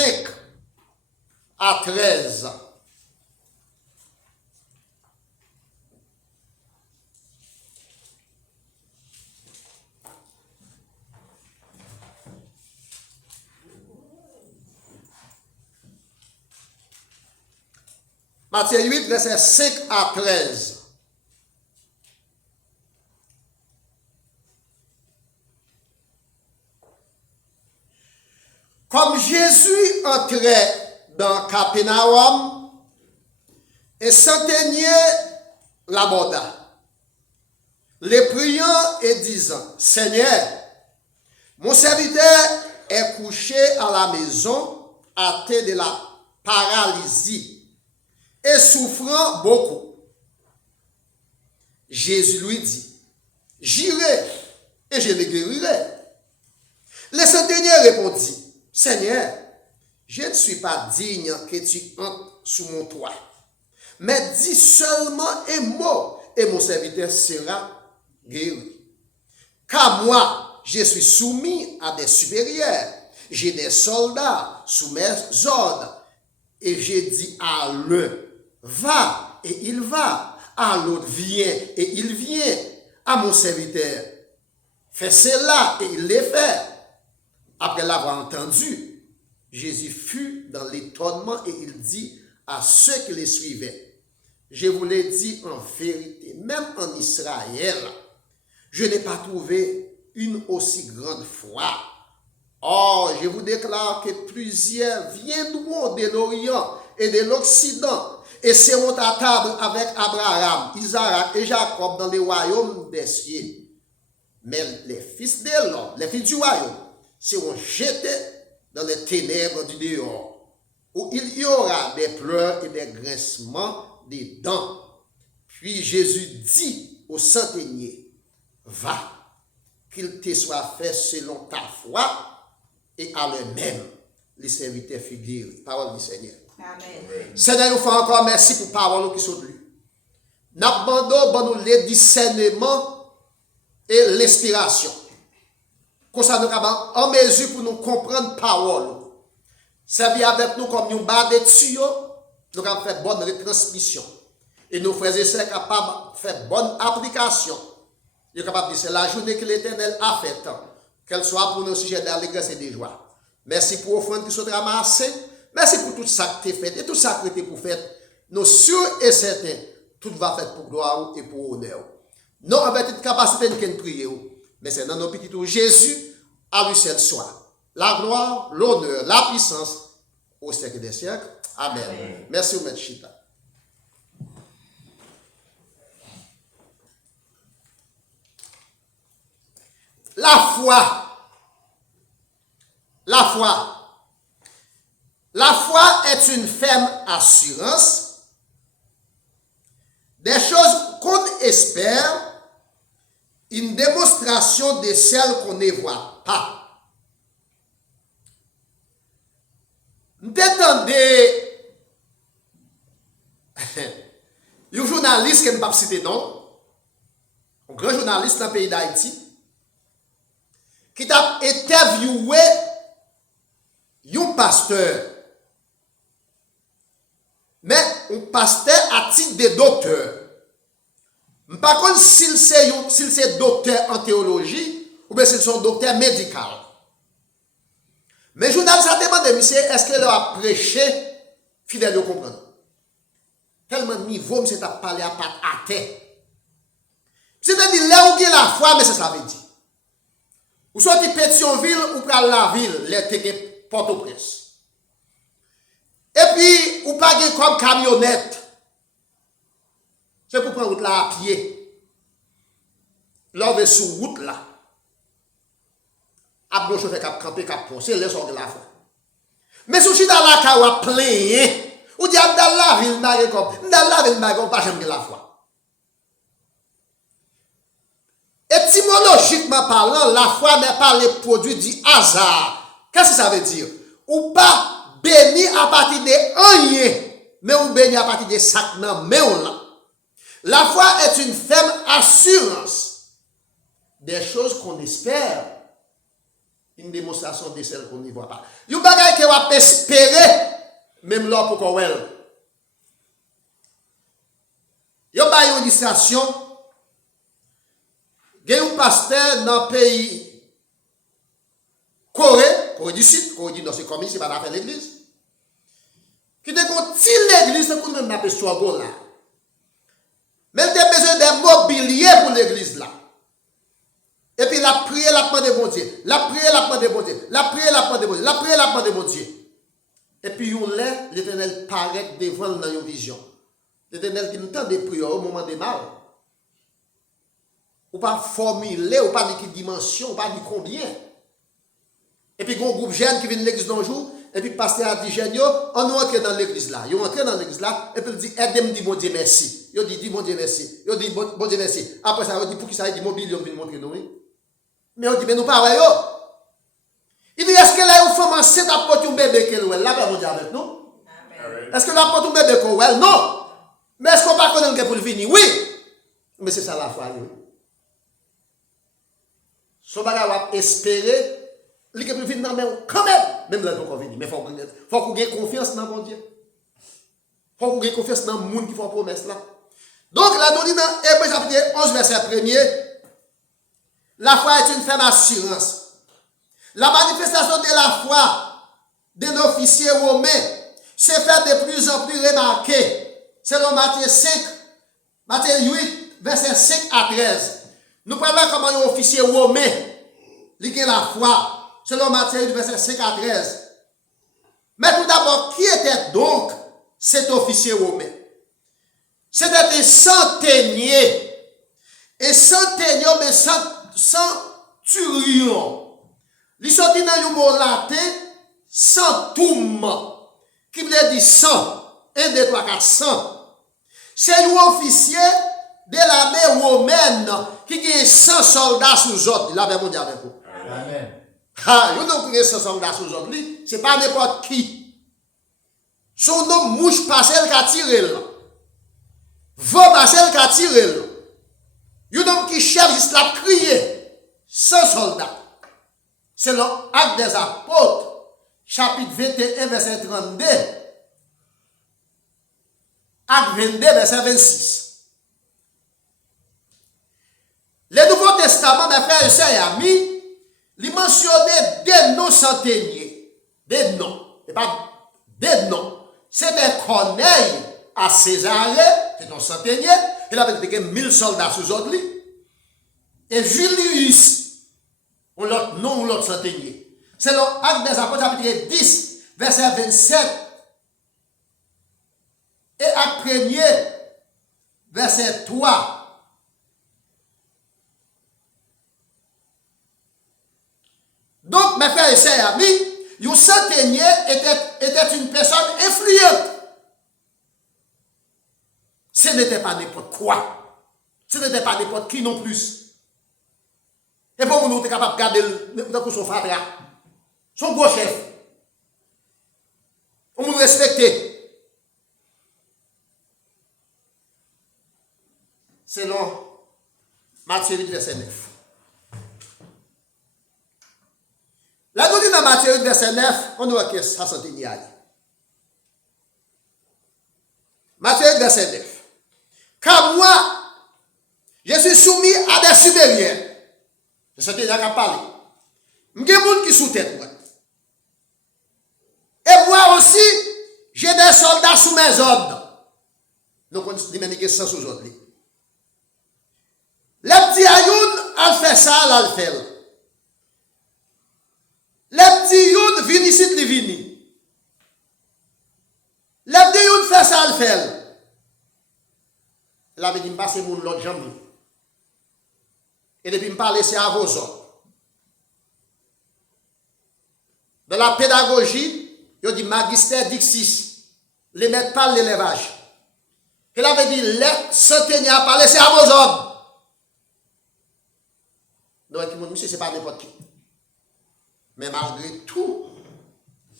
5 à 13. Matthieu 8, verset 5 à 13. Comme Jésus entrait dans Capernaum, et centenier l'aborda, les priant et disant, Seigneur, mon serviteur est couché à la maison, atteint de la paralysie et souffrant beaucoup. Jésus lui dit, j'irai et je le guérirai. Le centenier répondit, Seigneur, je ne suis pas digne que tu entres sous mon toit, mais dis seulement un mot et mon serviteur sera guéri. Car moi, je suis soumis à des supérieurs, j'ai des soldats sous mes ordres, et j'ai dit à l'un, va et il va, à l'autre, viens et il vient, à mon serviteur, fais cela et il le fait. Après l'avoir entendu, Jésus fut dans l'étonnement et il dit à ceux qui les suivaient, je vous l'ai dit en vérité, même en Israël, je n'ai pas trouvé une aussi grande foi. Or, je vous déclare que plusieurs viendront de l'Orient et de l'Occident et seront à table avec Abraham, Isaac et Jacob dans les royaumes des cieux. Mais les fils de l'homme, les fils du royaume, seront jetés dans les ténèbres du dehors, où il y aura des pleurs et des grincements des dents. Puis Jésus dit au centenier, va, qu'il te soit fait selon ta foi, et à l'eux-mêmes, les serviteurs furent guéris. Parole du Seigneur. Amen. Seigneur, nous faisons encore merci pour la parole qui sont lues. Nous demandons le discernement et l'inspiration. Comme ça, nous sommes en mesure pour nous comprendre la parole. Servir avec nous comme une barre de tuyaux, nous avons fait bonne retransmission. Et nos frères et sœurs sont capables de faire bonne application. Nous sommes capables de dire c'est la journée que l'Éternel a faite, qu'elle soit pour nos sujets d'allégresse et de joie. Merci pour l'offrande qui sont ramassées. Merci pour tout ça que tu as fait et tout ça que tu as pour faire. Nous sommes sûrs et certains, tout va faire pour gloire et pour honneur. Nous avons une capacité de prier. Mais c'est dans nos petits tours Jésus, à lui seul soit la gloire, l'honneur, la puissance au siècle des siècles. Amen. Amen. Merci, M. Chita. La foi. La foi. La foi est une ferme assurance des choses qu'on espère, une démonstration de celles qu'on ne voit pas. Détendez, un journaliste qui ne pas citer non, un grand journaliste dans le pays d'Haïti, qui a interviewé un pasteur, mais un pasteur à titre de docteur. Par contre, s'il c'est docteur en théologie, ou bien s'il sont docteur médical. Mais le journaliste a demandé, monsieur, est-ce qu'il a prêché fidèle de comprendre? Tellement de niveau, monsieur, a parlé à part à terre. C'est-à-dire, là où il y a la foi, mais c'est ça veut dire. Ou soit tu Pétionville ou près la ville, les Port-au-Prince. Et puis, ou pas comme camionnette. C'est pour prendre route là à pied. Là, on est sur route là. Abdo chauffeur cap camper cap poncer les sort de la foi. Mais si dans la ka ou plein, ou dit dans la ville bagay comme dans la ville bagay pas jamais de la foi. Étymologiquement parlant, la foi n'est pas le produit du hasard. Qu'est-ce que ça veut dire? Ou pas béni à partir de rien, mais ou béni à partir de sac nan mais on là. La foi est une ferme assurance des choses qu'on espère, une démonstration de celle qu'on n'y voit pas. Yon bagay que va espérer, même là pour qu'on voit. Yon ba yon illustration, gen un pasteur dans le pays Corée du Sud, Corée du Nord, c'est comme ici, c'est pas la fin de l'église. Qui te continue l'église, c'est comme même n'a pas struggle là. Mais il a besoin d'un mobilier pour l'église là. Et puis la prière, la demande de bon Dieu. La prière, la demande de bon Dieu. La prière, la demande de bon Dieu. La prière, la demande de bon Dieu. Et puis l'Éternel paraît devant dans une vision. L'Éternel qui nous tend des prières au moment des mal. Ou pas formuler, ou pas de dimension, ou pas de combien. Et puis, il y a un groupe jeune qui vient de l'église d'un jour, et puis le pasteur a dit, jeune, on nous entre dans l'église là. Ils ont entré dans l'église là, et puis il dit, aidez-moi, dit, bon Dieu, merci. Il dit, bon Dieu, merci. Il dit, bon Dieu, merci. Après ça, il dit, pour qui ça, il dit, mobile, il vient montrer nous. Mais on dit, mais nous pas, yo. Il dit, est-ce que là, une femme enceinte apporte un bébé qu'elle ou elle, là, bon Dieu, avec nous? Est-ce que là, apporte un bébé qu'elle ou elle? Non. Mais est-ce qu'on va connaître pour le venir? Oui. Mais c'est ça la foi, oui. Son bagage va espérer. Il peut venir dans le quand même là, il peut venir. Mais il faut qu'on ait confiance dans mon Dieu. Il faut qu'on ait confiance dans le monde qui fait la promesse là. Donc, là, nous dit dans Hébreux chapitre 11, verset 1er, la foi est une ferme assurance. La manifestation de la foi d'un officier romain se fait de plus en plus remarquée. Selon Matthieu 8, verset 5 à 13. Nous parlons comment un officier romain, il a la foi. Selon Matthieu 8, verset 5 à 13. Mais tout d'abord, qui était donc cet officier romain? C'était un centenier. Un centenier, mais centurion. Il sortit dans le mot latin, centum, qui veut dire 100. 1, 2, 3, 4, 100. C'est un officier de l'armée romaine qui a 100 soldats sous autres. Il avait mon diable avec vous. Amen. Ah, il y a 100 soldats sous autres. Ce n'est pas n'importe qui. Son nom mouche passel qui a tiré là. Va passel qui a tiré là. Il y a un homme qui cherche juste la crier. 100 soldats. C'est l'acte des apôtres, chapitre 21, verset 32. Acte 22, verset 26. Le Nouveau Testament, mes frères et sœurs amis, il mentionnait des noms centeniers. Des noms. Et pas des noms. C'était Corneille à Césarée, c'est un centenier. Il avait dit 1000 soldats sous autres. Et Julius, ou l'autre nom ou l'autre centenier. C'est l'acte des apôtres, chapitre 10, verset 27. Et acte 1er, verset 3. Donc, mes frères et sœurs amis, un centenier était une personne influente. Ce n'était pas n'importe quoi. Ce n'était pas n'importe qui non plus. Et pour nous, nous sommes capables de garder son frère, son gros chef. On nous respecter. Selon Matthieu 8, verset 9. Là, nous dit dans Matthieu 8, verset 9, on voit que ça s'entendait. Matthieu 8, verset 9. Car moi, je suis soumis à des supérieurs. C'est déjà qu'à parler. Il y a des gens qui sont sous tête. Et moi aussi, j'ai des soldats sous mes ordres. Donc, on dit que c'est sous ordre. Les petits ayoun, elle fait ça, elle fait. Les petits youn viennent ici, ils viennent. Les petits youn fait ça, elle fait. Elle avait dit, c'est mon l'autre jambe. Et depuis, je parle, c'est à vos ordres. Dans la pédagogie, il dit magister dixis. Les maîtres parlent l'élevage. Il avait dit, les centeniers à parler, c'est à vos ordres. Donc, monsieur, ce n'est pas n'importe qui. Mais malgré tout,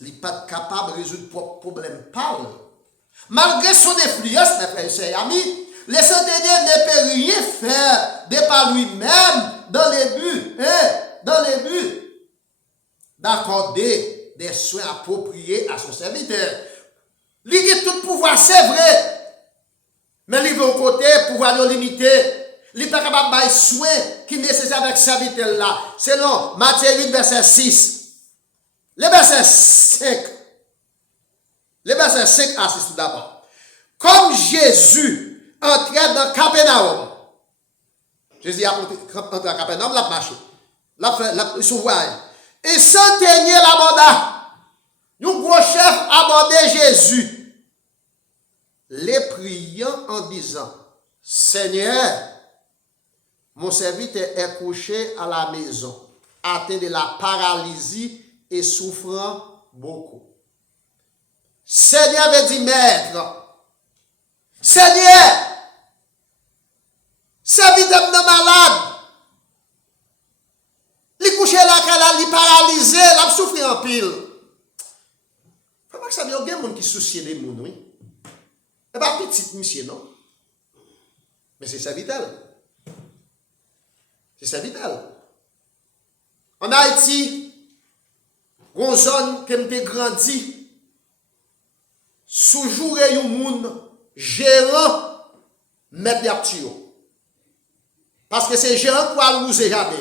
il n'est pas capable de résoudre le problème. Parle. Malgré son influence, mes frères et sœurs amis, le centenier ne peut rien faire de par lui-même dans les buts. Dans les buts. d'accorder des soins appropriés à son serviteur. Il a tout pouvoir, c'est vrai. Mais il veut au côté, pouvoir le limiter. Il n'est pas capable de faire soins qui sont nécessaires avec sa serviteur là. Selon Matthieu 8, verset 6. Le verset 5. Le verset 5 à 6 tout d'abord. Comme Jésus entrait dans Capernaum. Jésus a entré à Capernaum, il a marché. Il son voyage. Et centenier l'aborda. Un gros chef abordait Jésus. Les priant en disant, Seigneur, mon serviteur est couché à la maison, atteint de la paralysie et souffrant beaucoup. Seigneur avait dit, Maître, Seigneur, serviteur de malade, il couché là, il paralysé, il souffre en pile. Comment que ça veut dire, il y a des gens qui soucient des gens, oui? Et pas petit monsieur, non? Mais c'est ça vital. C'est ça vital. En Haïti, une zone qui a grandi, sous jour et un monde gérant mettre des parce que c'est gérant pour aller user jamais.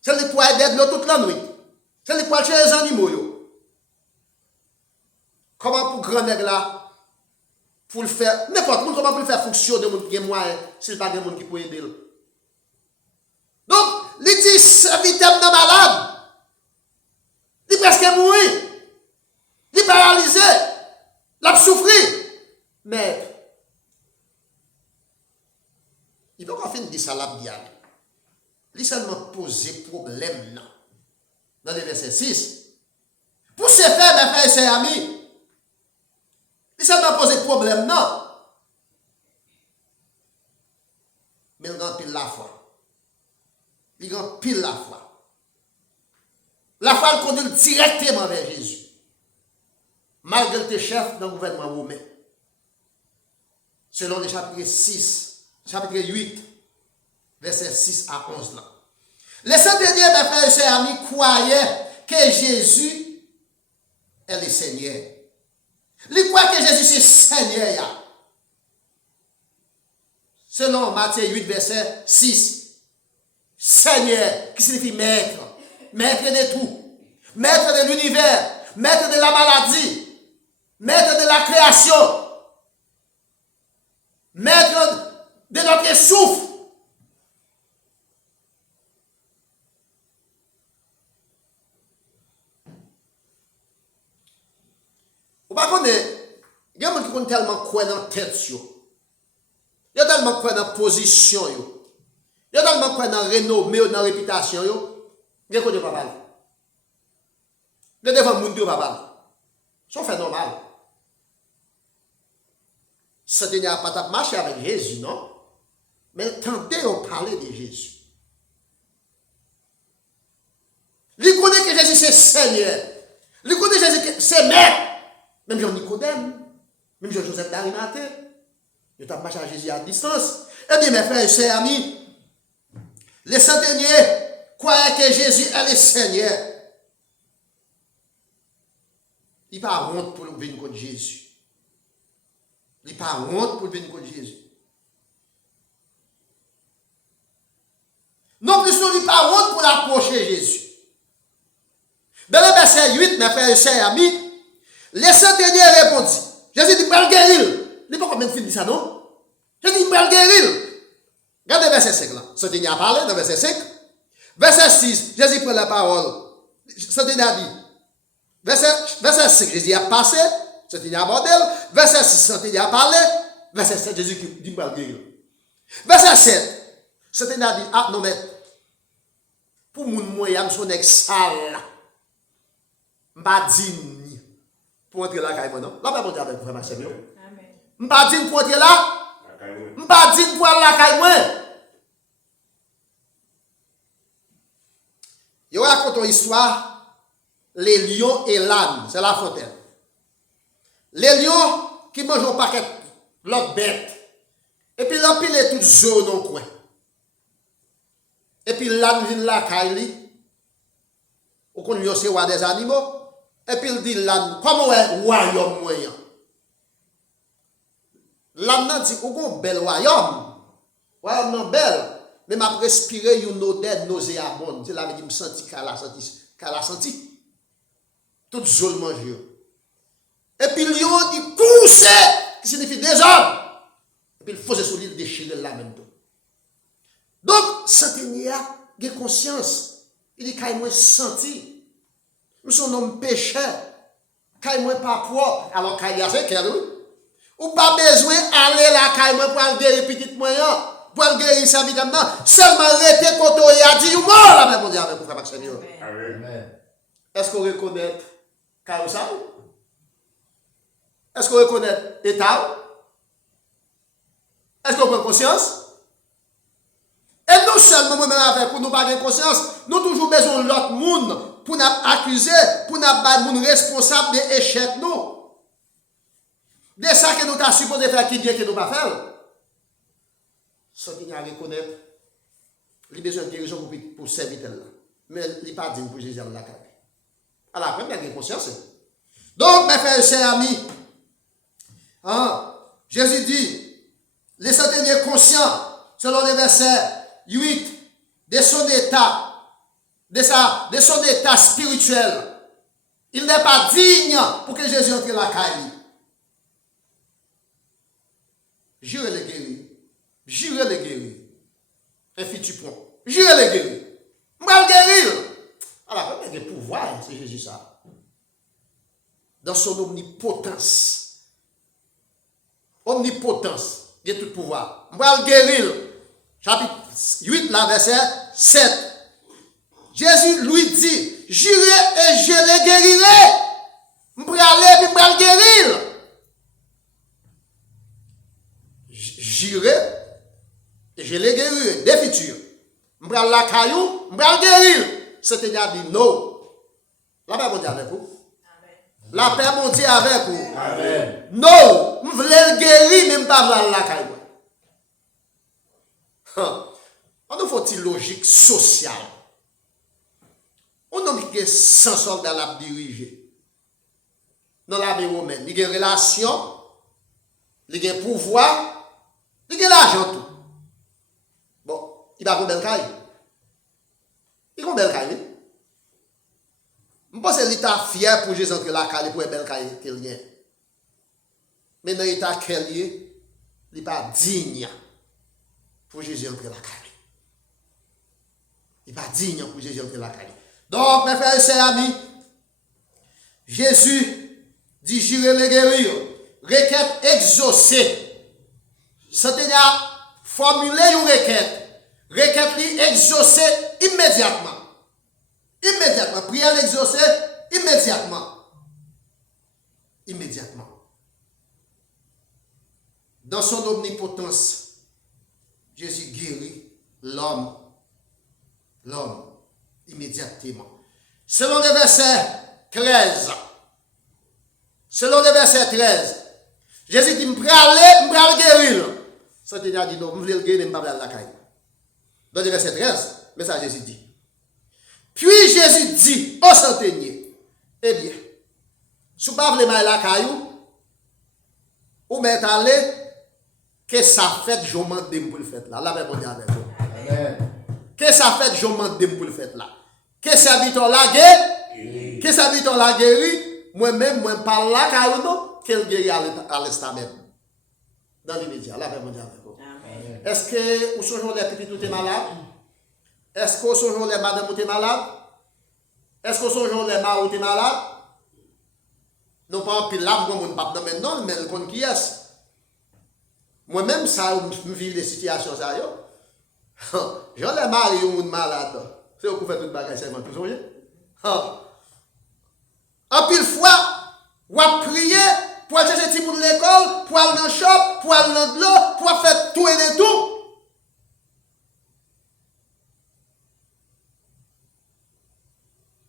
C'est le pour aider toute la nuit. C'est le pour acheter les animaux. Comment pour grand nègre là? Pour le faire, n'importe comment pour le faire fonctionner de monde qui est moyen, s'il pas de monde qui peut aider. Donc, il dit, serviteur de malade, il est presque mort, il est paralysé, il a souffert. Mais, il peut pas finir de ça la bien. Il seulement poser problème dans le verset 6. Pour ce faire, mes frères et ses amis, il seulement poser problème, non. Mais il remplit la foi. Il remplit la foi. La foi, il conduit directement vers Jésus. Malgré le chef dans le gouvernement romain. Selon le chapitre 6, chapitre 8, verset 6 à 11 là. Les centeniers, mes frères et sœurs amis, croyaient que Jésus est le Seigneur. Ils croient que Jésus c'est Seigneur. Selon Matthieu 8, verset 6. Seigneur, qui signifie maître. Maître de tout. Maître de l'univers. Maître de la maladie. Maître de la création. Maître de notre souffle. Vous connaissez, il y a des gens qui tellement croient dans la tête. Il y a tellement croient dans la position. Il y a tellement croient dans la renommée, dans la réputation. Il y a des gens pas. Il y a des gens qui ne pas parler. C'est fait normal. Ce n'est pas marcher avec Jésus, non? Mais tentez de parler de Jésus. Il connaît que Jésus c'est Seigneur. Il connaît que Jésus c'est Maître. Même Jean Nicodème, même Jean Joseph d'Arimathée, je t'ai marché à Jésus à distance. Eh bien, mes frères et sœurs amis, les centeniers croyaient que Jésus est le Seigneur. Il n'a pas honte pour venir contre Jésus. Il n'a pas honte pour venir contre Jésus. Non plus, il n'a pas honte pour approcher Jésus. Dans le verset 8, mes frères et sœurs amis, les centeniers répondit. Jésus dit, pas le guérir. Il n'est pas combien de filles dit ça, non? Jésus dit, pas le guérir. Regardez le verset 5 là. Centenier a parlé dans le verset 5. Verset 6, Jésus prend la parole. Centenier a dit. Verset 5, Jésus a passé. Centenier a abordé. Verset 6, Centenier a parlé. Verset 7, Jésus dit, pas le guérir. Verset 7, Centenier a dit, ah non mais, pour mon moyen, son ex-sale, m'a dit, pour entrer là, non? Là, pas avec vous, frère Marcel. Amen. M'pas dit pour entrer là. M'pas dit pour aller là, je raconte une histoire, les lions et l'âne, c'est la fontaine. Les lions qui mangent un paquet l'autre bête. Et puis là, il est tout jaune dans le coin. Et puis l'âne vient là, Kylie. Ou qu'on y a c'est roi des animaux. Et puis il dit là, comment est royaume moyen? Là, dit, ou qu'on bel royaume. Royaume non bel. Mais m'a respiré une odeur nauséabonde. C'est là que je me senti qu'elle a senti. Tout zone mangé. Et puis il a dit pousser, qui signifie désordre. Et puis il faut se l'île déchirer là même. Donc, Saint-Denis a conscience. Il dit qu'il m'a senti. Nous sommes un homme pécheur. Qu'il m'a pas propre. Alors qu'il y a c'est oui. Ou pas besoin d'aller là, qu'il m'a pour le guérir petit moyen. Pour le guérir sa vie comme ça. Seulement rester quand on a dit, ou mort là, mais bon Dieu, avec vous, frère Seigneur. Amen. Est-ce qu'on reconnaît Carousel? Est-ce qu'on reconnaît l'État? Est-ce qu'on prend conscience? Et non seulement moi-même avec pour nous pas de conscience, nous toujours besoin de l'autre monde pour nous accuser, pour nous battre nous responsable des échecs nous. De ça que nous avons supposé faire qui bien que nous pas faire. Ça qui nous reconnaître, il a besoin de guérison pour servir là. Mais il n'a pas dit pour Jésus la carrière. Alors après, il y a conscience. Donc, mes frères et chers amis, Jésus dit, les centeniers conscients, selon les versets 8, de son état, de son état spirituel. Il n'est pas digne pour que Jésus entre la caille. Jurez le guérir. Jurez le guérir. Un futur point. Jurez le guérir. Moi le guérir. Alors, il y a des pouvoirs, c'est Jésus ça. Dans son omnipotence. Omnipotence. Il y a tout pouvoir. Moi le guérir. Chapitre 8, là, verset 7. Jésus lui dit, jurez et je le guérirai. Je vais aller et je vais le guérir. Jurez et je le guérirai. Des futurs. Je vais la caillou, je vais le guérir. C'est-à-dire dit non. La paix mon Dieu avec vous. La paix mon Dieu avec vous. Amen. Non. Je vais le guérir, mais je ne vais pas la caillou. On nous faut-il logique sociale. On n'a que 100 soldats à diriger. Dans l'armée romaine, il y a une relation, il y a un pouvoir, il y a l'argent tout. Bon, il va avoir une belle caille. Il a une belle caille. Je pense que l'État fier pour Jésus que la caille pour une belle caille qu'il y a. Mais dans l'État qu'il y a, il n'est pas digne pour Jésus entrer la caille. Il n'est pas digne pour Jésus entrer la caille. Donc, mes frères et sœurs amis, Jésus dit jurer le guérir, requête exaucée. C'est-à-dire formuler une requête lui exaucée immédiatement. Immédiatement, prière l'exaucer immédiatement. Immédiatement. Dans son omnipotence, Jésus guérit l'homme immédiatement. Selon le verset 13, Jésus dit, je vais aller guérir. C'est-à-dire, dit non, je vais le guérir, mais je ne vais pas aller la caille. Dans le verset 13, mais ça Jésus dit. Puis Jésus dit au centenier, eh bien, si vous ne voulez pas la caillou, ou m'est allé, que ça fait, je demande pour le faire là. Là, ben, avec vous. Amen. Que ça fait, je demande pour le faire là. Que ça vit la guéri, que ça vit la guéri, moi-même, moi parle la caillou, non, qu'elle guérit à l'instant même. Dans l'immédiat, là, ben, avec vous. Amen. Est-ce que vous songez les petits tout est malade? Est-ce que vous songez les madame tout est malade? Est-ce que vous songez les marins tout est malade? Non pas en pile là, moi, je ne pas maintenant, mais le compte qui est. Moi-même, ça, je vis des situations, ça, yo. J'en ai marié un monde malade. C'est vous qui faites tout le bagage, c'est moi, tout ça, en pile fois, vous priez pour aller chercher tout le monde à l'école, pour aller dans le shop, pour aller dans l'eau, pour faire tout et tout.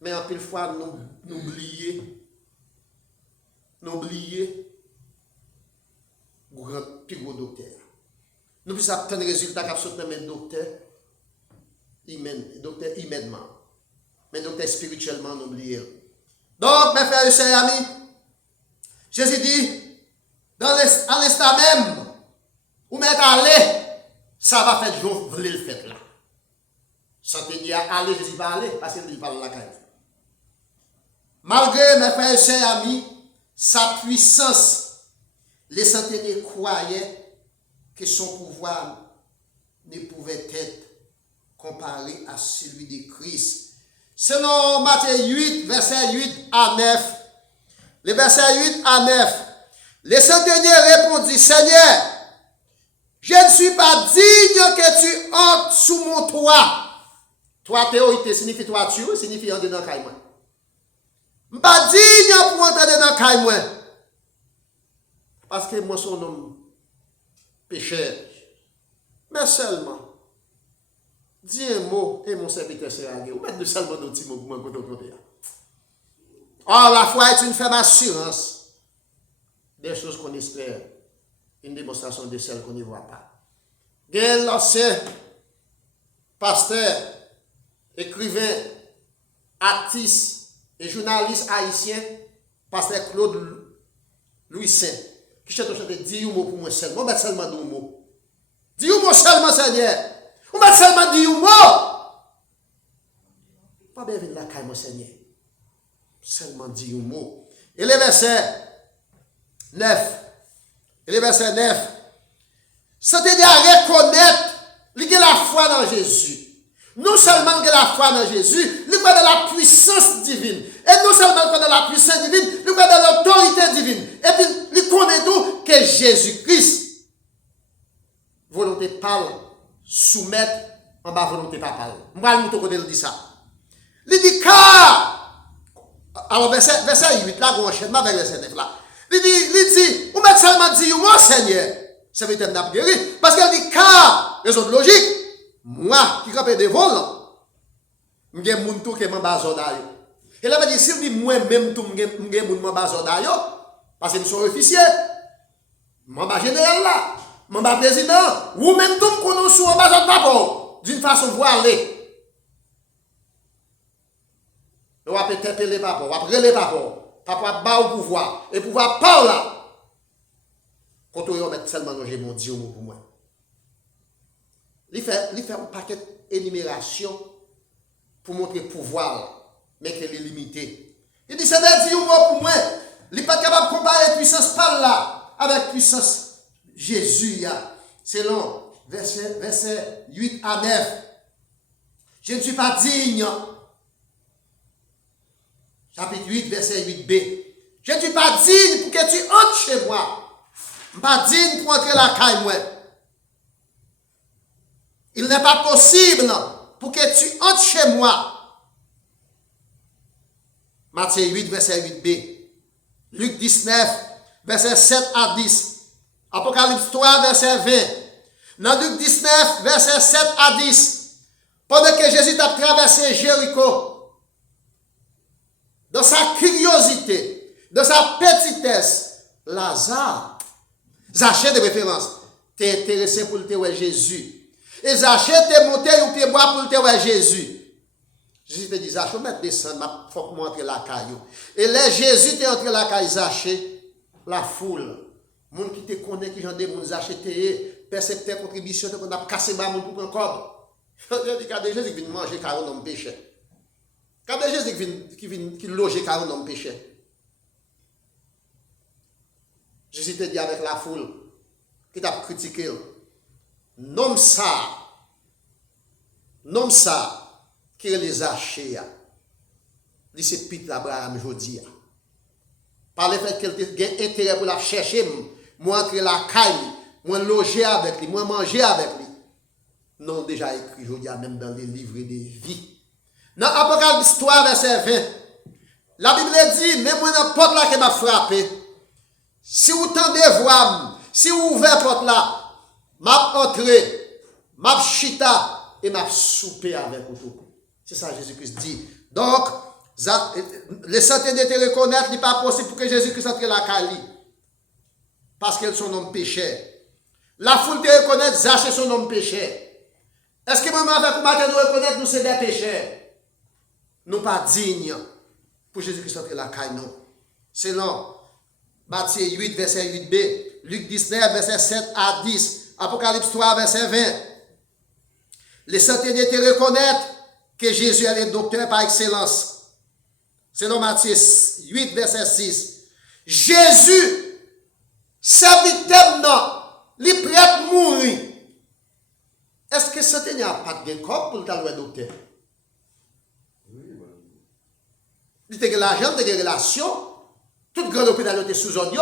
Mais en pile fois, nous oublions plus gros docteur. Nous puissions obtenir des résultats qui sont dans le docteur immédiatement. mais nous sommes spirituellement oubliés. Donc, mes frères et sœurs amis, Jésus dit, à l'instant même, où m'êtes allé, ça va faire jour, vous voulez le faire là. Centenier à aller, Jésus va aller, parce qu'il parle la caille. Malgré mes frères et sœurs amis, sa puissance, les centeniers croyaient que son pouvoir ne pouvait être comparé à celui de Christ. Selon Matthieu 8, verset 8 à 9, les versets 8 à 9, les centeniers répondit, Seigneur, je ne suis pas digne que tu entres sous mon toit. Toi, théorité, signifie toi, tu, signifie entrer dans le caille. Je ne suis pas digne pour entrer dans le caille. Parce que moi, son homme pécheur. Mais seulement, dis un mot et mon serviteur sera guéri. Ou mettre seulement d'autres petits mots pour moi côté. Or, la foi est une ferme assurance des choses qu'on espère, une démonstration de celles qu'on ne voit pas. Quel ancien pasteur, écrivain, artiste et journaliste haïtien, pasteur Claude Louis Saint, qui chante chanter 10 mots pour moi seulement, on met seulement 2 mots. 10 mots seulement, Seigneur. On met seulement 10 mots. Pas bien venir la caille, mon Seigneur. Seulement 10 mots. Et le verset 9. Et le verset 9. C'est-à-dire à reconnaître qu'il y a la foi dans Jésus. Non seulement qu'il y a la foi dans Jésus, il y a dans la puissance divine. Et non seulement qu'il y a dans la puissance divine, il y a dans l'autorité divine. Et puis, il connaît tout que Jésus-Christ, volonté parle, soumettre en bas volonté pas parle. Moi, je vais vous dire ça. Il dit car, alors verset 8, là, on enchaîne avec verset 9 là. Il dit, vous mettez seulement dit, moi, Seigneur, ça veut dire que guéri. Parce qu'elle dit car, raison de logique, moi qui capé des vols, je suis un monde qui est en bas d'ailleurs. Et là, il dit, si je dis moi-même, tout je suis un monde en bas d'ailleurs, parce que je suis un officier, je suis un général là, je suis un président, ou même tout je connais sur en bas d'ailleurs, d'une façon voilée. On va interpeller papa, on va prêler papa va au pouvoir, et pouvoir par là. Quand on va mettre seulement j'ai mon Dieu pour moi. Il fait un paquet d'énumération pour montrer pouvoir, mais qu'elle est limitée. Il dit, c'est un Dieu pour moi. Il n'est pas capable de comparer puissance par là avec puissance Jésus. Selon verset 8 à 9. Je ne suis pas digne. Chapitre 8, verset 8b. Je ne suis pas digne pour que tu entres chez moi. Je ne suis pas digne pour entrer la caille, moi. Il n'est pas possible pour que tu entres chez moi. Matthieu 8, verset 8b. Luc 19, verset 7 à 10. Apocalypse 3, verset 20. Dans Luc 19, verset 7 à 10. Pendant que Jésus a traversé Jéricho, dans sa curiosité, dans sa petitesse, Lazare, Zachée de référence, t'es intéressé pour le voir Jésus. Et Zachée t'es monté au pied bois pour le voir Jésus. Jésus te dit, Zachée, je vais descendre, il faut que je montre la caillou. Et là, Jésus t'est entré la caille Zachée, la foule. Les gens qui te connaissent, qui ont des gens Zachée, percepteur contribution, qu'on a cassé ma pour prendre corps. Je dis, quand Jésus vient manger car un homme péché. Quand Jésus qui loge car un homme péché. Jésus te dit avec la foule qui t'a critiqué. Nomme ça, qui les a chez ya. Dit c'est Pete Abraham jodi. Par le fait qu'elle a intérêt pour la chercher, moi entrer la caille, moi loger avec lui, moi manger avec lui. Non, déjà écrit jodi même dans les livres de vie. Dans Apocalypse 3, verset 20, la Bible dit, même moi dans porte là qui m'a frappé, si vous tendez voix, si vous ouvrez la porte là, m'a entré, m'a chita et m'a soupé avec vous. C'est ça Jésus-Christ dit. Donc, les centeniers te reconnaissent, il n'est pas possible pour que Jésus-Christ entre la Cali. Parce qu'elle son homme pécheur. La foule te reconnaît, Zachée son homme pécheur. Est-ce que moi avec vous, nous reconnaître nous c'est des pécheurs? nous pas dignes pour Jésus-Christ entrer la caille, non. Selon Matthieu 8, verset 8b, Luc 19, verset 7 à 10, Apocalypse 3, verset 20. Les centeniers te reconnaissent que Jésus est le docteur par excellence. Selon Matthieu 8, verset 6. Jésus, serviteur, non, il prêt à mourir. Est-ce que centenier n'a pas de corps pour le docteur? Il a l'argent, il a des relations. Tout grand hôpital était sous audio.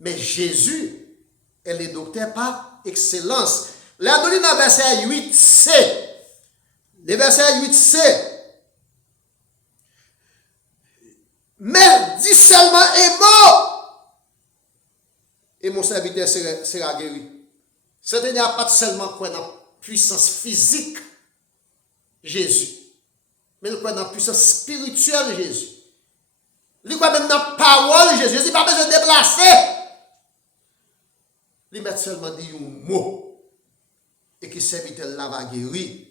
Mais Jésus est le docteur par excellence. Là, nous dans le verset 8c. Le verset 8c. Mais dis seulement un mot. Et mon serviteur sera guéri. Ce n'est pas seulement quoi dans la puissance physique Jésus. Mais il croit dans la puissance spirituelle de Jésus. Il croit même dans la parole de Jésus. Jésus n'a pas besoin de déplacer. Il met seulement dit un mot. Et qui serviteur là va guérir.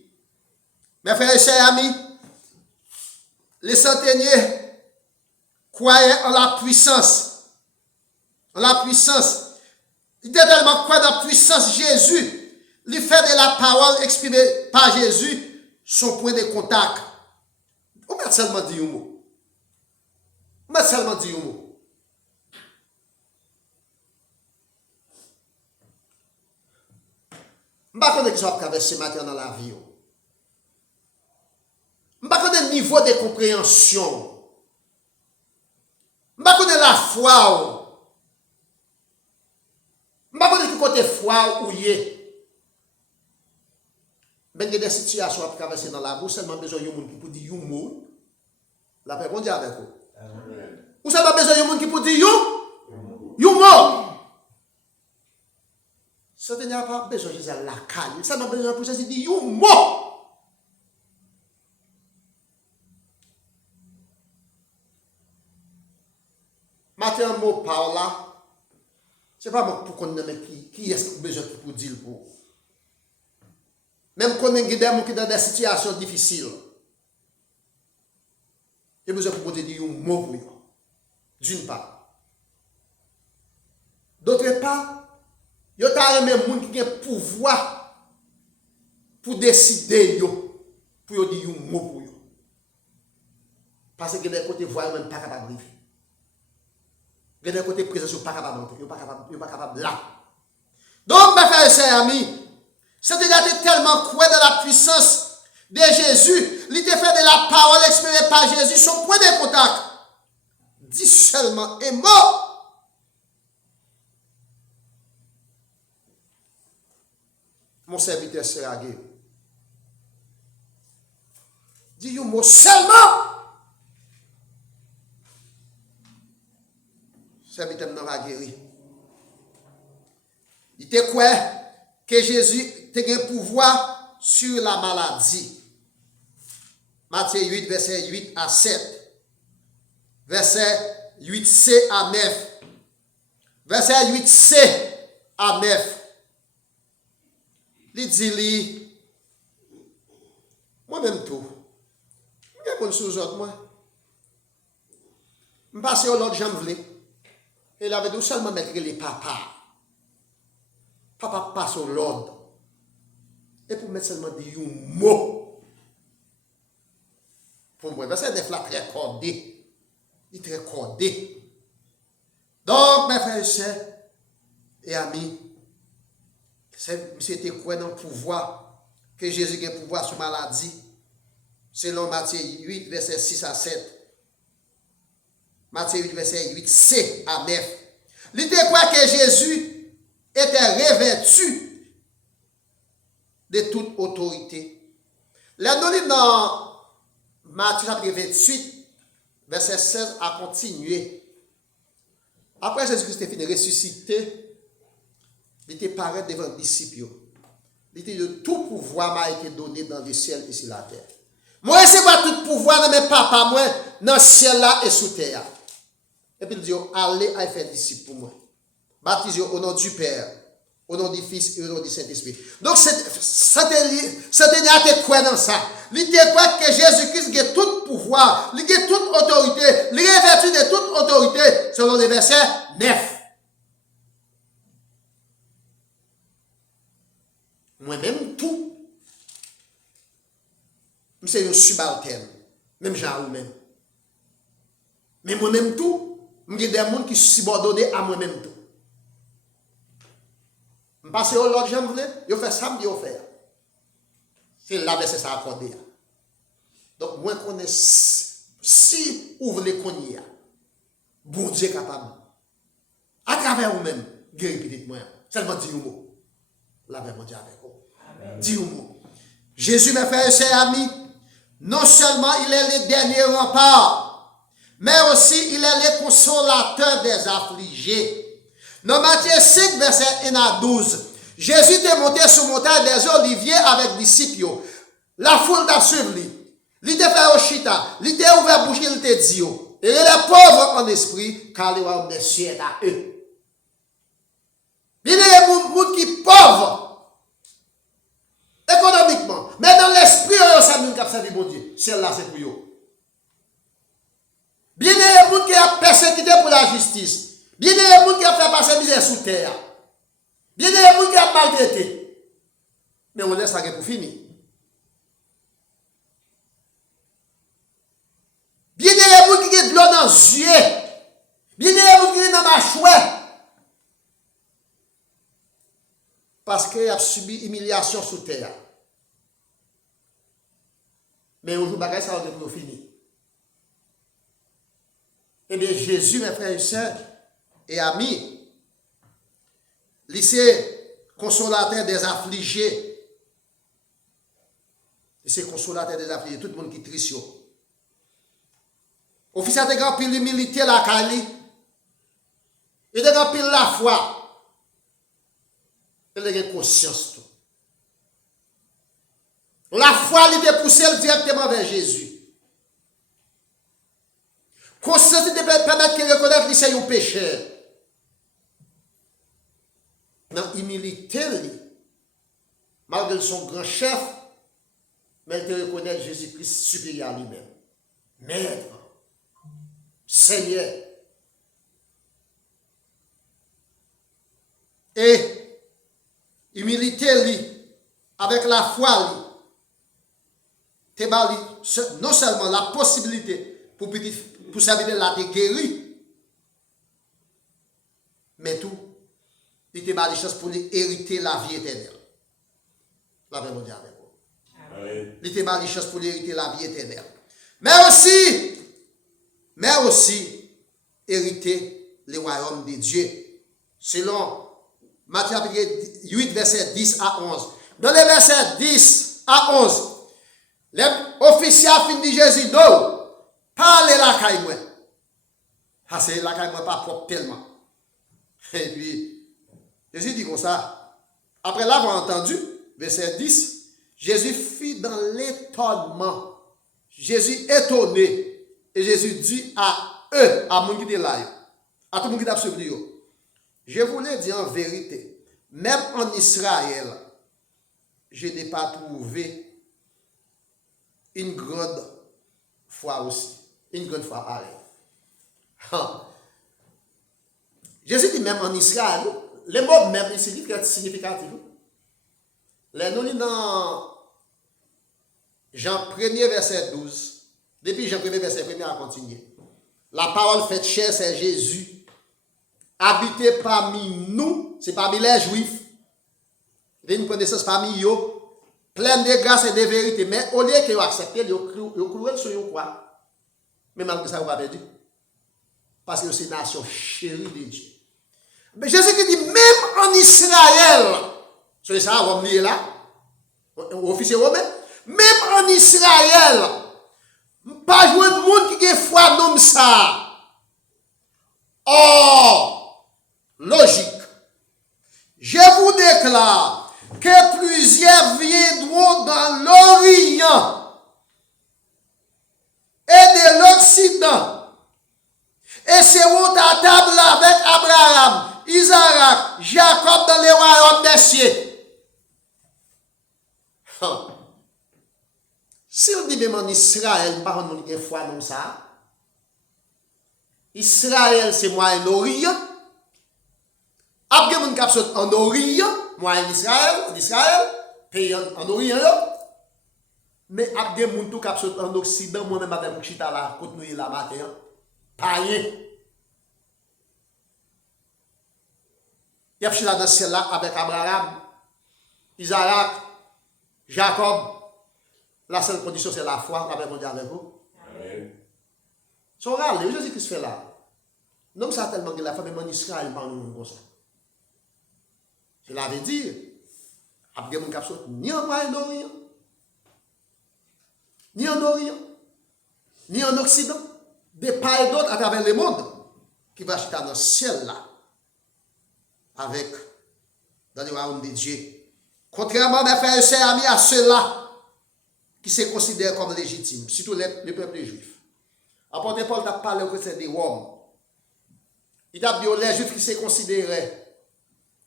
Mes frères et chers amis, les centeniers croyaient en la puissance. En la puissance. Il était tellement croyant dans la puissance de Jésus. Il fait de la parole exprimée par Jésus son point de contact. On m'a seulement dit un mot. On m'a seulement dit un mot. Je ne sais pas comment vous avez traversé matin dans la vie. Je ne sais pas le niveau de compréhension. Je ne sais pas la foi. Je ne sais pas quel côté foi ou y est. Mais il y a des situations à traverser dans la vie, seulement besoin de monde qui peut dire un mot. La paix, bon Dieu avec vous. Ou seulement besoin de monde qui peut dire un mot. Ça n'a pas besoin de dire la caille. Ça n'a pas besoin de dire un mot. Maintenant, un mot par là. Ce n'est pas pour qu'on nomme qui est-ce besoin pour dire pour. Même quand on est dans des situations difficiles, il y a besoin pour dire un mot pour eux. D'une part. D'autre part, il y a même des gens qui ont le pouvoir pour décider pour dire un mot pour eux. Parce que des côtés voix même pas capable de vivre. Des côtés présence sont pas capable de monter, pas capable là. Donc mes frères et sœurs amis, c'est-à-dire tellement croire dans la puissance de Jésus, il te fait de la parole exprimée par Jésus, son point de contact. Dis seulement un mot. Mon serviteur sera guéri. Dis un mot seulement. Serviteur n'a pas guéri. Il te croit que Jésus a un pouvoir sur la maladie. Matthieu 8, verset 8 à 7. Verset 8c à 9. Verset 8c à 9. Il dit, moi-même tout. Je ne suis pas sous moi. Je passe au l'autre jambe. Et il avait dit seulement mettre les papas. Papa passe au l'ordre. Et pour mettre seulement des mots. Pour moi, parce que c'est très cordé. Il est très cordé. Donc, mes frères et sœurs et amis, c'était quoi dans le pouvoir que Jésus a un pouvoir sur la maladie? Selon Matthieu 8, verset 6 à 7. Matthieu 8, verset 8c à 9. L'idée quoi que Jésus était revêtu de toute autorité. Là, nous lisons dans Matthieu 28, verset 16 à continuer. Après Jésus-Christ est fini ressuscité, il était paraît devant les disciples. Il était de tout pouvoir m'a été donné dans le ciel et sur la terre. Moi, c'est pas tout pouvoir dans mes papas, moi, dans le ciel là et sous terre. Et puis il dit, allez à faire disciples pour moi. Baptisez au nom du Père, Au nom du Fils et au nom du Saint-Esprit. Donc, Satan a été quoi dans ça? Il était quoi que Jésus-Christ a tout pouvoir, il a toute autorité, il est vertu de toute autorité, selon le verset 9. Moi-même, tout, c'est un subalterne, même genre ou-même. Mais moi-même, tout, je suis des gens qui sont subordonnés à moi-même, tout. Je passe au l'autre jambe, je fais ça, je fais. C'est là que c'est ça accordé. Donc, moi, je connais si vous voulez qu'on y a, bon Dieu capable, à travers vous-même, guérir petit moi. Seulement dis un mot. La paix, mon Dieu, avec vous. Dis un mot. Jésus, mes frères et sœurs amis, non seulement il est le dernier rempart, mais aussi il est le consolateur des affligés. Dans Matthieu 5, verset 1 à 12, Jésus est monté sur montagne des Oliviers avec les disciples. La foule t'a suivi. Il était fait au chita. Il était ouvert bouche, il était dit. Et les pauvres en esprit, car les royaumes des cieux est à eux. Il y a des gens qui sont pauvres. Économiquement. Mais dans l'esprit, ça nous a servi mon Dieu. Celle-là, c'est pour eux. Bien il y a des gens qui ont persécuté pour la justice. Bien il y a des gens qui ont fait passer misère sous terre. Bien il y a des gens qui ont maltraité. Mais on laisse ça pour finir. Bien il y a des gens qui ont de l'eau dans les yeux. Bien il y a des gens qui ont dans ma chouette. Parce qu'il a subi humiliation sous terre. Mais aujourd'hui, ça va être fini. Eh bien, Jésus, mes frères et sœurs et amis, lycée consolateur des affligés. Lycée consolateur des affligés, tout le monde qui est triste. Officier de grand pile l'humilité, la Kali. Et de grand pile la foi. Il a conscience. La foi, il était poussé directement vers Jésus. Conscience, il te permettre qu'il reconnaisse qu'il c'est un pécheur. Dans l'humilité, malgré son grand chef, mais il te reconnaît Jésus-Christ supérieur à lui-même. Maître, Seigneur. Et humilité, avec la foi, non seulement la possibilité pour servir la te guérir, mais tout, il te donne la chance pour hériter la vie éternelle. La paix mondiale avec vous. Il te donne la chance pour hériter la vie éternelle. Mais aussi, hériter le royaume de Dieu. Selon Matthieu 8, verset 10 à 11. Dans les versets 10 à 11, les officiers fin de Jésus, non, parlez la caille moi. Ah, c'est la caille moi pas propre tellement. Et puis, Jésus dit comme ça. Après l'avoir entendu, verset 10, Jésus fit dans l'étonnement. Jésus étonné. Et Jésus dit à eux, à mon qui était là, à tout le monde qui t'a suivi, je vous l'ai dit en vérité, même en Israël, je n'ai pas trouvé une grande foi aussi. Une grande foi pareille. Jésus dit même en Israël, le mot même ici est significatif. Les nous lisons dans Jean 1er verset 12. Depuis Jean 1er verset 1er à continuer. La parole faite chair, c'est Jésus. Habité parmi nous, c'est parmi les Juifs. Il y a une connaissance parmi eux, pleine de grâce et de vérité. Mais au lieu qu'ils acceptent, ils clouent sur eux quoi. Mais malgré ça, vous n'avez pas perdu. Parce que c'est une nation chérie de Dieu. Mais Jésus qui dit, même en Israël, c'est ça, on va là, officier romain, même en Israël, pas jouer de monde qui a foi comme ça. Or, logique, je vous déclare que plusieurs viendront dans l'Orient et de l'Occident et seront à table avec Abraham, Isaac, Jacob dans les royaumes des cieux. Si on dit même en Israël, par contre, on a foi dans ça. Israël, c'est Moyen-Orient. Après, on a en Orient, Moyen-Israël, pays en Orient. Mais après, on a en Occident, moi-même, avec mon chita là, quand nous la matin, païen. Il y a chita dans celle-là avec Abraham, Isaac, Jacob. La seule condition, c'est la foi. La paix mondiale avec vous. Amen. Son râle, Jésus-Christ fait là. Non, ça a tellement que la famille en Israël parle nous comme ça. Cela veut dire, après mon cap ni en Moyen-Orient, ni en Orient, ni en Occident, des pas et d'autres à travers le monde, qui va acheter dans le ciel là, avec, dans le royaume de Dieu. Contrairement, mes frères et sœurs, amis, à ceux-là, qui se considèrent comme légitimes, surtout le peuple juif. Apôtre Paul a parlé au chrétien de Rome. Il a dit aux juifs qui se considéraient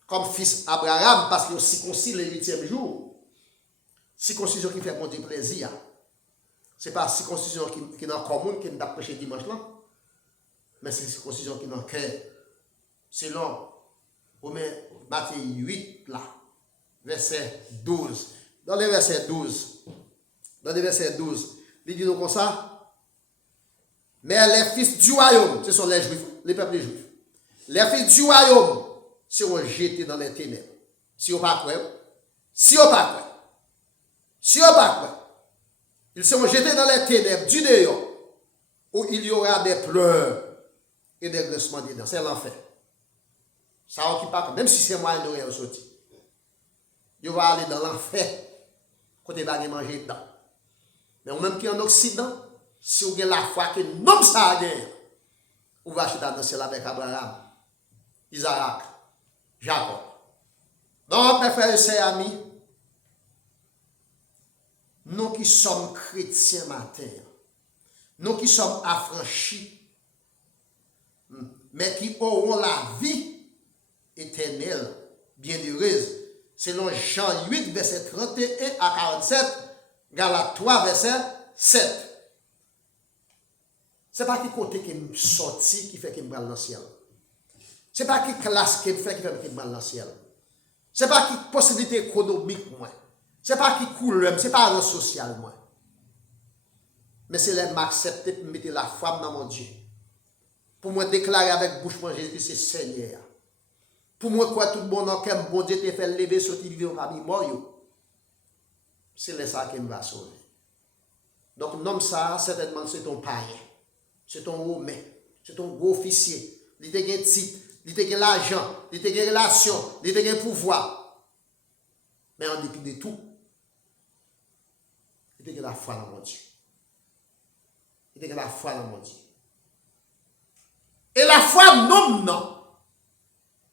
comme fils Abraham parce qu'ils circoncis le 8e jour. Circoncision qui fait mon Dieu plaisir. Ce n'est pas circoncision qui est en commun, qui est prêché dimanche là, mais c'est circoncision qui est dans le cœur. Selon Matthieu 8 là, verset 12. Dans le verset 12. Dans le verset 12, il dit nous comme ça. Mais les fils du royaume, ce sont les juifs, les peuples juifs. Les fils du royaume seront jetés dans les ténèbres. Si on pas quoi, si on pas quoi, si on pas quoi, ils seront jetés dans les ténèbres du dehors, où il y aura des pleurs et des grincements des dents. C'est l'enfer. Ça on qui pas, même si c'est moyen de rien sortir. Il va aller dans l'enfer, côté va manger dedans. Mais ou même qui en Occident, si vous avez la foi que non ça a gagné, vous va acheter dans le ciel avec Abraham, Isaac, Jacob. Donc, mes frères et sœurs amis, nous qui sommes chrétiens matin, nous qui sommes affranchis, mais qui auront la vie éternelle, bienheureuse, selon Jean 8, verset 31 à 47, Galates 3, verset 7. Ce n'est pas qui côté qui me sorti qui fait qu'il me dans le ciel. Ce n'est pas qui classe qui me fait qu'il me dans le ciel. Ce n'est pas qui possibilité économique, moi. Ce n'est pas qui couleur, ce n'est pas un social, moi. Mais c'est là que m'accepter pour mettre la femme dans mon Dieu. Pour moi déclarer avec bouche mon Jésus que c'est Seigneur. Pour moi quoi tout bon dans quel bon Dieu te fait lever sortir vivre parmi moi. C'est là ça qui me va sauver. Donc, nom ça, certainement, c'est ton païen. C'est ton romain. C'est ton gros officier. Il te gagne titre. Il te gagne l'argent. Il te gagne relation. Il te gagne pouvoir. Mais en dépit de tout, il te gagne la foi dans mon Dieu. Il te gagne la foi dans mon Dieu. Et la foi, non.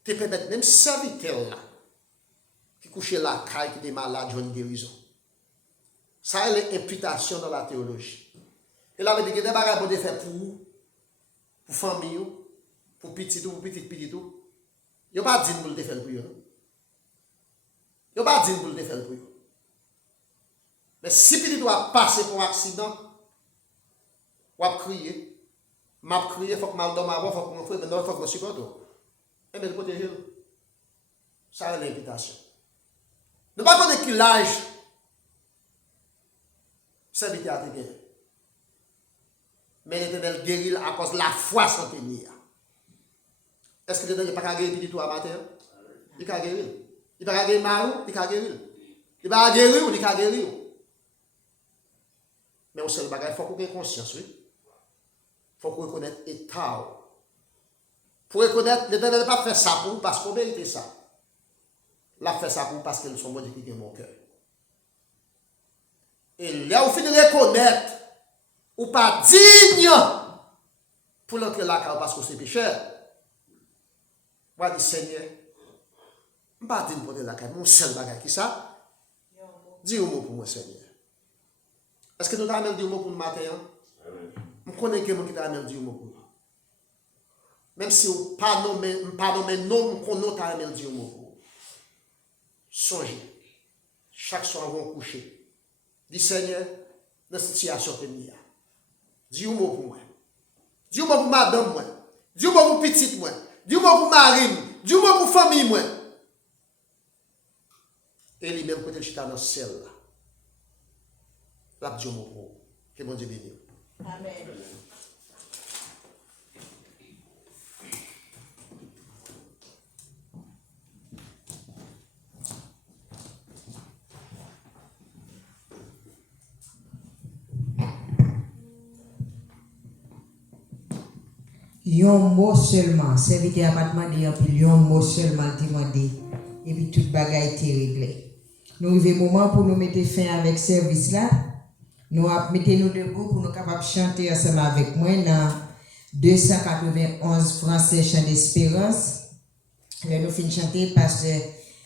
Te permet même serviteur là, qui couche la caille, qui est malade, j'ai une guérison. Ça, c'est l'imputation dans la théologie. Et là, il y a des bagages pour faire pour vous, pour famille, pour petit tout, pour petit tout. Il n'y a pas de pour le faire pour vous. Il n'y a pas de pour le faire pour vous. Mais si petit doit passer pour un accident, ou à crier, m'a crié, il faut que je dorme avant, il faut que je me fasse, mais il faut que je me supporte. Et bien, protéger. Ça, c'est l'imputation. Ne pas connaître qui l'âge. Serviteur a été guéri. Mais l'Éternel guérit à cause de la foi sans tenir. Est-ce que l'Éternel n'a pas guéri petit tout à matin? Il a guéri. Il n'a pas guéri Marou, il a guéri. Il n'a pas guéri ou il a guéri. Mais au seul bagage, il faut qu'on ait conscience, oui. Il faut qu'on reconnaisse l'état. Pour reconnaître, l'Éternel n'a pas fait ça pour parce qu'on mérite ça. Il a fait ça pour parce qu'ils sont modifiés dans mon cœur. Et là, au fin de reconnaître, ou pas digne pour l'entrer là parce que c'est pécheur. Moi, je dis Seigneur, je ne suis pas digne pour entrer là, mon seul bagage qui ça. Dis un mot pour moi, Seigneur. Est-ce que nous avons dit un mot pour le matin? Je connais quelqu'un qui t'a dit un mot pour moi. Même si vous pas nommé non, qu'on n'a pas aimé dire mot. Songez. Chaque soir, vous coucher. Dis Seigneur, dans cette situation que nous dis un mot pour moi. Dis un mot pour madame moi. Dis un mot pour petite moi. Dis un mot pour mari. Dis un mot pour famille moi. Et lui-même, quand il chita dans le ciel, là, il dit un mot pour vous. Que mon Dieu bénisse. Amen. Yon mot seulement, serviteur n'a pas demandé, puis yon mot seulement demandé, et puis toute bagaille était réglée. Nous arrivons au moment pour nous mettre fin avec ce service là. Nous mettons-nous debout pour nous capables de chanter ensemble avec moi dans 291 français chant d'espérance. Là, nous finissons chanter parce que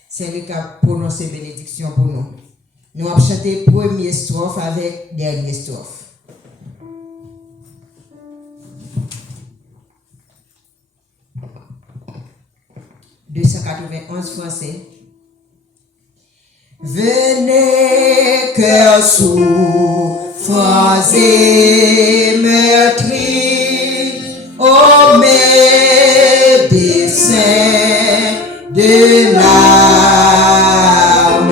c'est lui qui a prononcé bénédiction pour nous. Nous allons chanter première strophe avec dernière strophe. 291 français. Venez, cœur souffrants et meurtris, ô médecin de l'âme,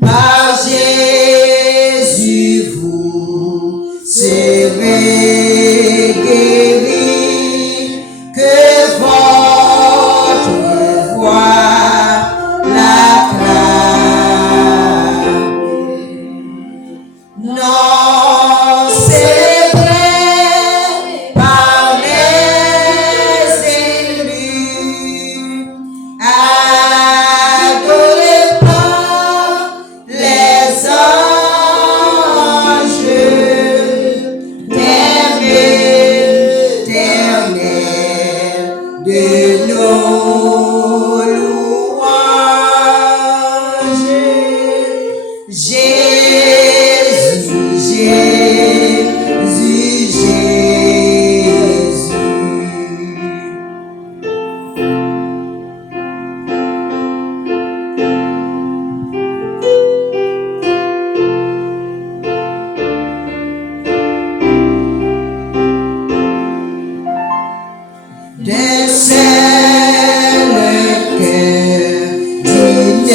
par Jésus vous serez guéris, que votre voix l'acclame. Non, c'est vrai par les élus, adorés par les anges, éternel de nos louanges. Jésus, Jésus, Jésus. D'un seul cœur, d'une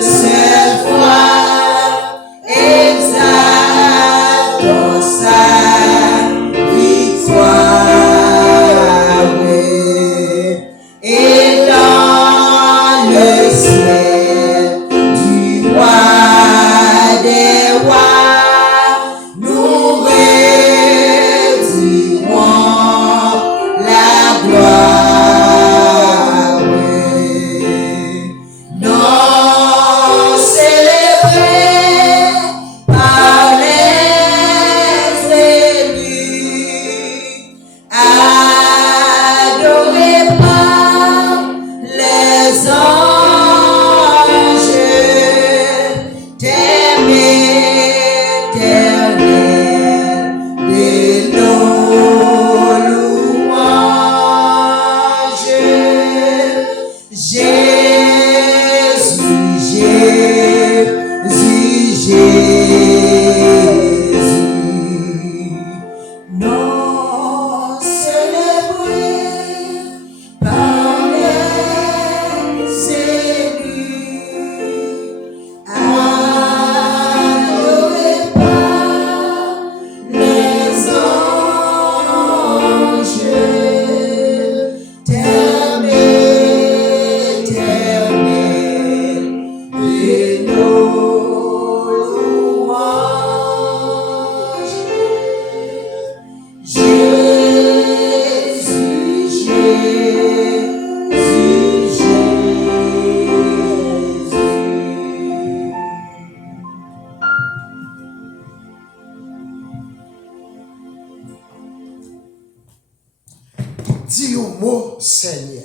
seule foi, exaltons sa victoire. Et dans le ciel du roi des rois, nous retirons la gloire. Non célébrés par les élus, adorés par les anges, thème éternel de nos louanges. Jésus, Jésus, Jésus. Non célébrés par les élus, adorés par les anges, thème éternel de nos louanges. Jésus, Jésus, Jésus. Dis un mot, Seigneur.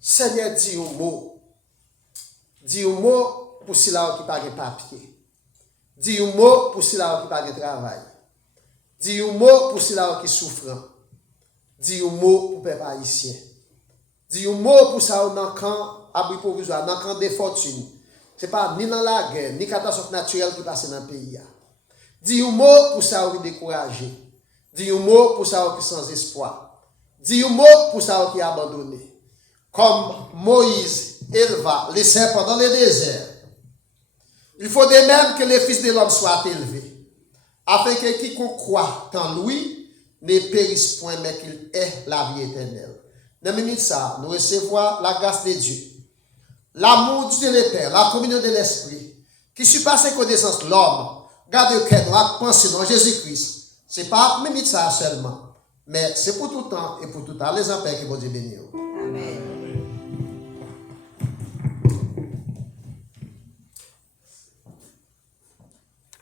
Seigneur, dis un mot. Dis un mot pour ceux qui n'ont pas de papier. Dis un mot pour ceux qui n'ont pas de travail. Dis un mot pour ceux qui souffrent. Dis un mot pour peuple haïtien. Dis un mot pour ça dans camp abri provisoire, dans camp des fortunes. Ce n'est pas ni dans la guerre, ni catastrophe naturelle qui passe dans le pays. Dis un mot pour ça qui découragé. Dis un mot pour ça qui sans espoir. Dis un mot pour ça qui abandonné. Comme Moïse éleva les serpents dans le désert. Il faut de même que les fils de l'homme soient élevés, afin que quiconque croit en lui ne périsse point, mais qu'il ait la vie éternelle. Dans la minute ça, nous recevons la grâce de Dieu, l'amour du Dieu le Père, la communion de l'Esprit, qui surpasse les connaissances de l'homme. Gardez que nous avons pensé dans Jésus-Christ. Ce n'est pas minute ça seulement, mais c'est pour tout temps et pour tout temps. Les empêches que vous Dieu bénisse. Amen.